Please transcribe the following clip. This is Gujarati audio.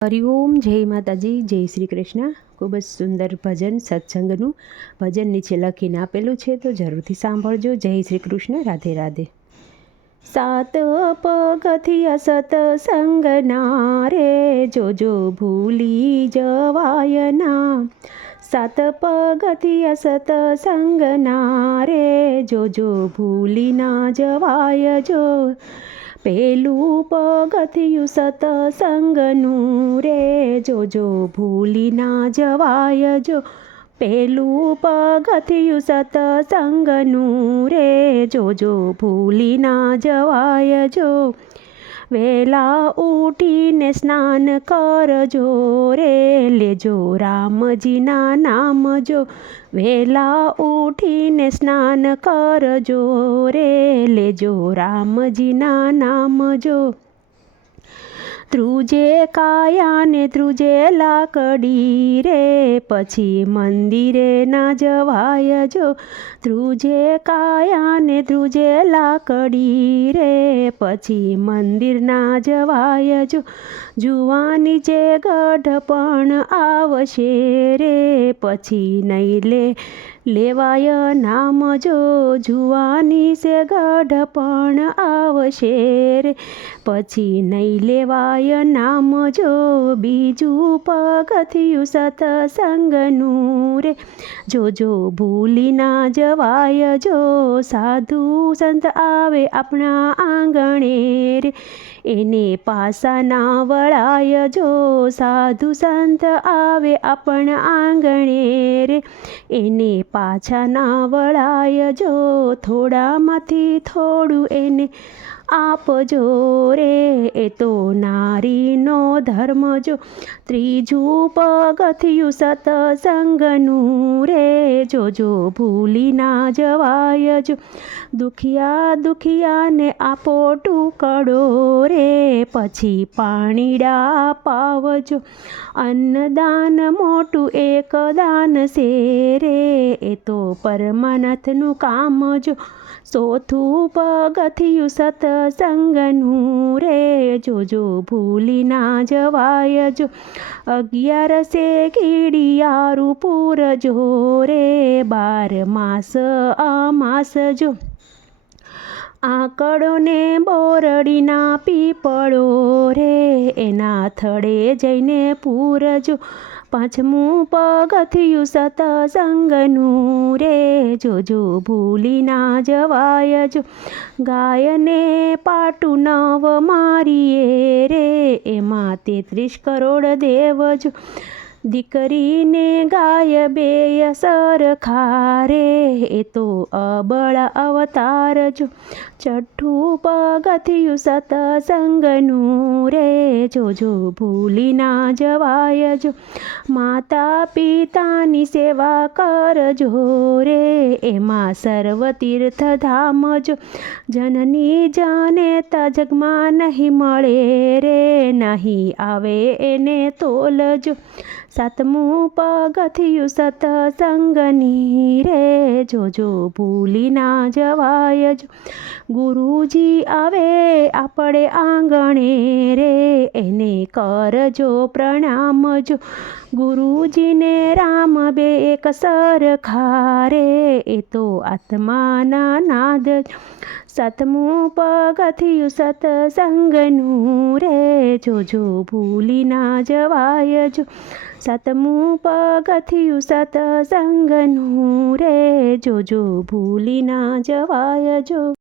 હરિઓમ, જય માતાજી, જય શ્રી કૃષ્ણ. ખૂબ જ સુંદર ભજન સત્સંગનું ભજન નીચે લખીને આપેલું છે, તો જરૂરથી સાંભળજો. જય શ્રી કૃષ્ણ. રાધે રાધે. સાત પગથિયા સતસંગના રે, જોજો ભૂલી જવાય ના. સાત પગથિયા સતસંગના રે, જોજો ભૂલી ના જવાય જો. પેલું પગથિયું સતસંગનું રે, જોજો ભૂલી ના જવાય જો. પેલું પગથિયું સતસંગનું રે, જોજો ભૂલી ના જવાય જો. વહેલા ઉઠીને સ્નાન કરજો રે, લેજો રામજીના નામ જો. વહેલા ઉઠીને સ્નાન કરજો રે, લેજો રામજીના નામ જો. ત્રુજે કાયાને ત્રુજે લાકડી રે, પછી મંદિરે ના જવાય જો. ત્રુજે કાયાને ત્રુજે લાકડી રે, પછી મંદિર ના જવાય જો. જુવાની જે ગઢપણ આવશે રે, પછી નહીં લેવાય નામ જો. જુવાની સે ગઢપણ આવશે રે, પછી નહીં લેવાય નામ જો. બીજું પગથિયું સતસંગનું રે, જોજો ભૂલી ના જવાય જો. સાધુ સંત આવે આપણા આંગણે રે, એને પાસા ના વળાય જો. સાધુ સંત આવે આપણા આંગણે રે, એને પાછા ના વળાય જો. થોડામાંથી થોડું એને આપજો રે, એ તો નારીનો ધર્મ જો. ત્રીજું પગથિયું સતસંગનું રે, જોજો ભૂલી ના જવાય જો. દુખિયાને આપો ટુકડો રે, પછી પાણીડા પાવજો. અન્નદાન મોટું એક દાન છે રે, એ તો પરમાનથનું કામ જો. ચોથું પગથિયું સતસંગનું રે, જોજો ભૂલી ના જવાય જો. 11 કીડિયારું પૂરજો રે, 12 માસ અમાસ જો. આંકડો ને બોરડીના પીપળો રે, એના થડે જઈને પૂરજો. પાંચમું પગથિયું સતસંગનું રે, જોજો ભૂલી ના જવાય જો. ગાયને પાટું નવ મારીએ રે, એમાં 33 કરોડ દેવ જો. દીકરીને ગાય બેય સરખા રે, એ તો અબળા અવતાર જો. છઠ્ઠું પગથિયું સતસંગનું રે, જોજો ભૂલી ના જવાય જો. માતા પિતાની સેવા કરજો રે, એમાં સર્વ તીર્થ ધામ જો. જનની જનેતા જગમાં નહીં મળે રે, નહીં આવે એને તોલજો. સાતમું પગથિયું સતસંગની રે, જોજો ભૂલી ના જવાય જો. ગુરુજી આવે આપણે આંગણે રે, એને કરજો પ્રણામ જો. ગુરુજીને રામ બે એક સરખા રે, એ તો આત્માના નાદ જો. સાતમું પગથિયું સતસંગનું રે, જોજો ભૂલી ના જવાય જો. સાતમું પગથિયું સતસંગનું રે, જોજો ભૂલી ના જવાય જો.